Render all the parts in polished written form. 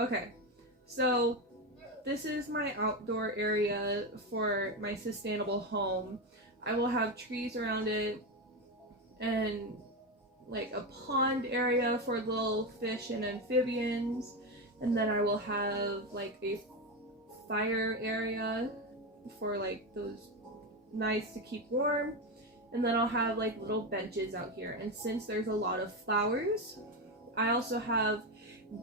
Okay, so this is my outdoor area for my sustainable home. I will have trees around it and like a pond area for little fish and amphibians, and then I will have like a fire area for like those nice to keep warm, and then I'll have like little benches out here. And since there's a lot of flowers, I also have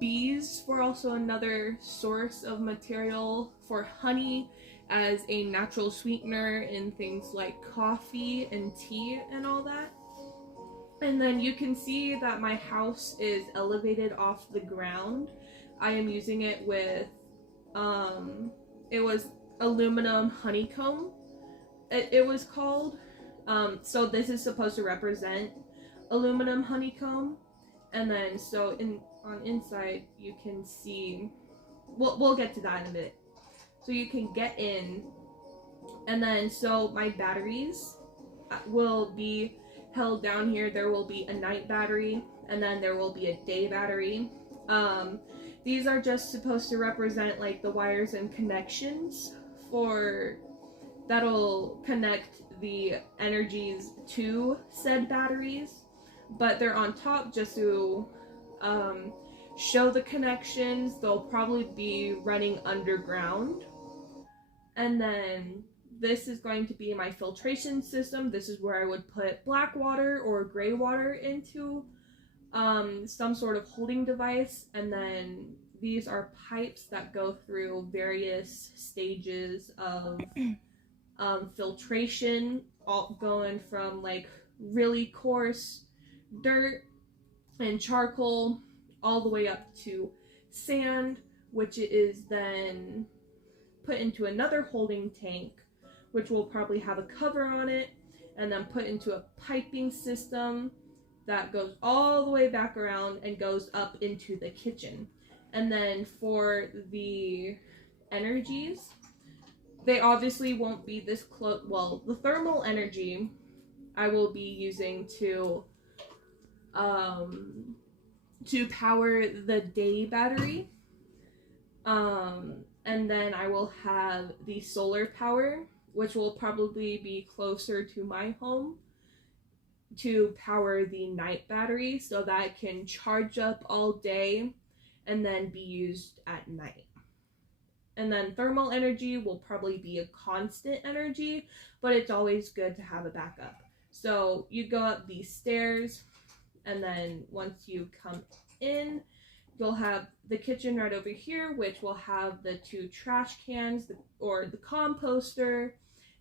bees for also another source of material for honey as a natural sweetener in things like coffee and tea and all that. And then you can see that my house is elevated off the ground. I am using it with, it was aluminum honeycomb, it was called. So this is supposed to represent aluminum honeycomb. And then so on inside you can see, we'll get to that in a bit. So you can get in, and then so my batteries will be held down here. There will be a night battery, and then there will be a day battery. These are just supposed to represent like the wires and connections for that'll connect the energies to said batteries, but they're on top just to show the connections. They'll probably be running underground. And then this is going to be my filtration system. This is where I would put black water or gray water into some sort of holding device. And then these are pipes that go through various stages of filtration, all going from like really coarse dirt and charcoal all the way up to sand, which is then put into another holding tank, which will probably have a cover on it, and then put into a piping system that goes all the way back around and goes up into the kitchen. And then for the energies, they obviously won't be this close. Well, the thermal energy I will be using to power the day battery. And then I will have the solar power, which will probably be closer to my home, to power the night battery so that it can charge up all day and then be used at night. And then thermal energy will probably be a constant energy, but it's always good to have a backup. So you go up these stairs, and then once you come in, you'll have the kitchen right over here, which will have the 2 trash cans, or the composter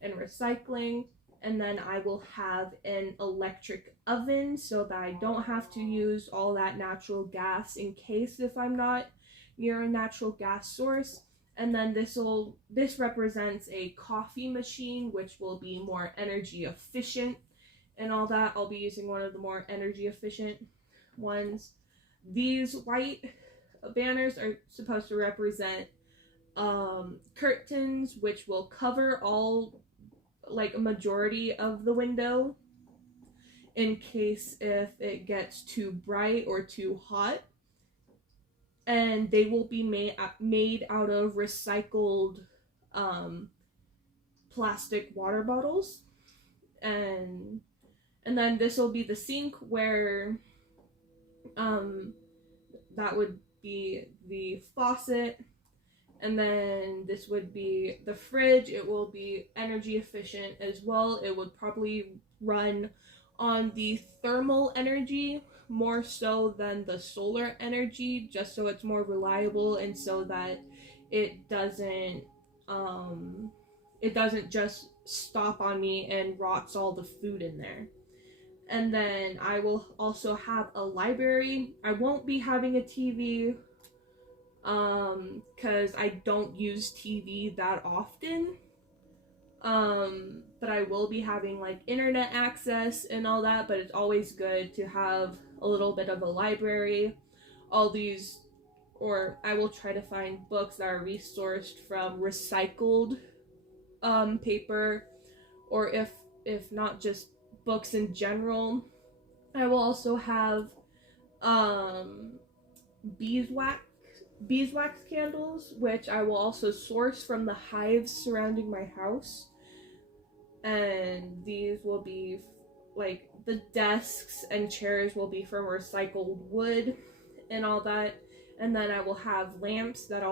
and recycling. And then I will have an electric oven so that I don't have to use all that natural gas in case if I'm not near a natural gas source. And then this represents a coffee machine, which will be more energy efficient and all that. I'll be using one of the more energy efficient ones. These white banners are supposed to represent curtains, which will cover all, like a majority of the window in case if it gets too bright or too hot. And they will be made out of recycled plastic water bottles. And then this will be the sink, where that would be the faucet. And then this would be the fridge. It will be energy efficient as well. It would probably run on the thermal energy more so than the solar energy, just so it's more reliable and so that it doesn't just stop on me and rots all the food in there. And then I will also have a library. I won't be having a TV because I don't use TV that often. But I will be having like internet access and all that, but it's always good to have a little bit of a library. All these, or I will try to find books that are resourced from recycled paper, or if not, just books in general. I will also have beeswax beeswax candles, which I will also source from the hives surrounding my house. And these will be like the desks and chairs will be from recycled wood and all that. And then I will have lamps that I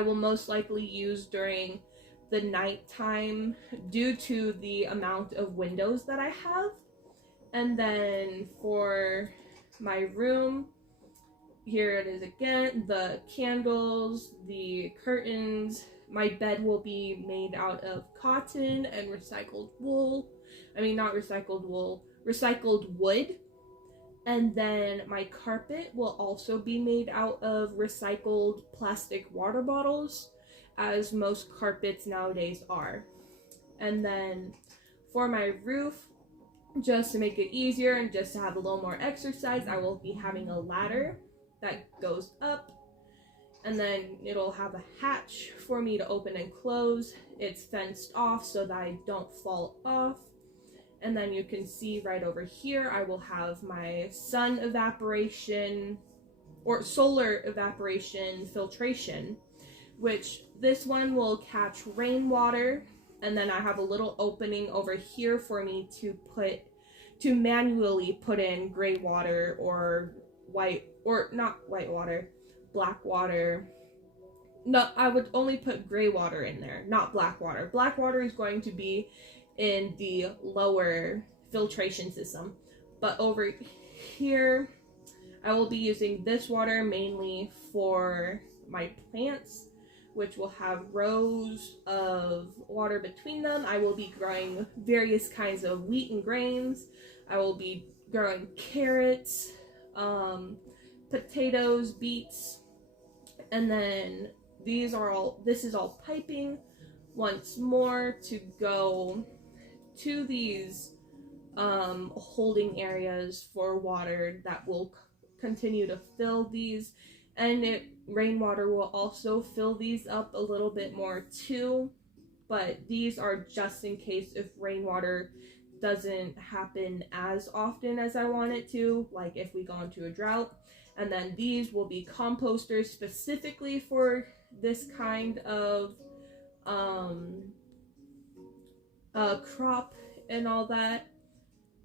will most likely use during the nighttime due to the amount of windows that I have. And then for my room, here it is again, the candles, the curtains. My bed will be made out of cotton and recycled wool. I mean, not recycled wool, recycled wood. And then my carpet will also be made out of recycled plastic water bottles, as most carpets nowadays are. And then for my roof, just to make it easier and just to have a little more exercise, I will be having a ladder that goes up, and then it'll have a hatch for me to open and close. It's fenced off so that I don't fall off. And then you can see right over here, I will have my sun evaporation or solar evaporation filtration, which this one will catch rainwater. And then I have a little opening over here for me to manually put in gray water or black water. No, I would only put gray water in there, not black water. Black water is going to be in the lower filtration system. But over here, I will be using this water mainly for my plants, which will have rows of water between them. I will be growing various kinds of wheat and grains. I will be growing carrots, potatoes, beets, and then this is all piping once more to go to these holding areas for water that will continue to fill these, and rainwater will also fill these up a little bit more too, but these are just in case if rainwater doesn't happen as often as I want it to, like if we go into a drought. And then these will be composters specifically for this kind of crop and all that.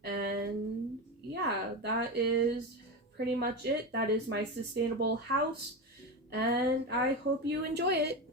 And yeah, that is pretty much it. That is my sustainable house, and I hope you enjoy it.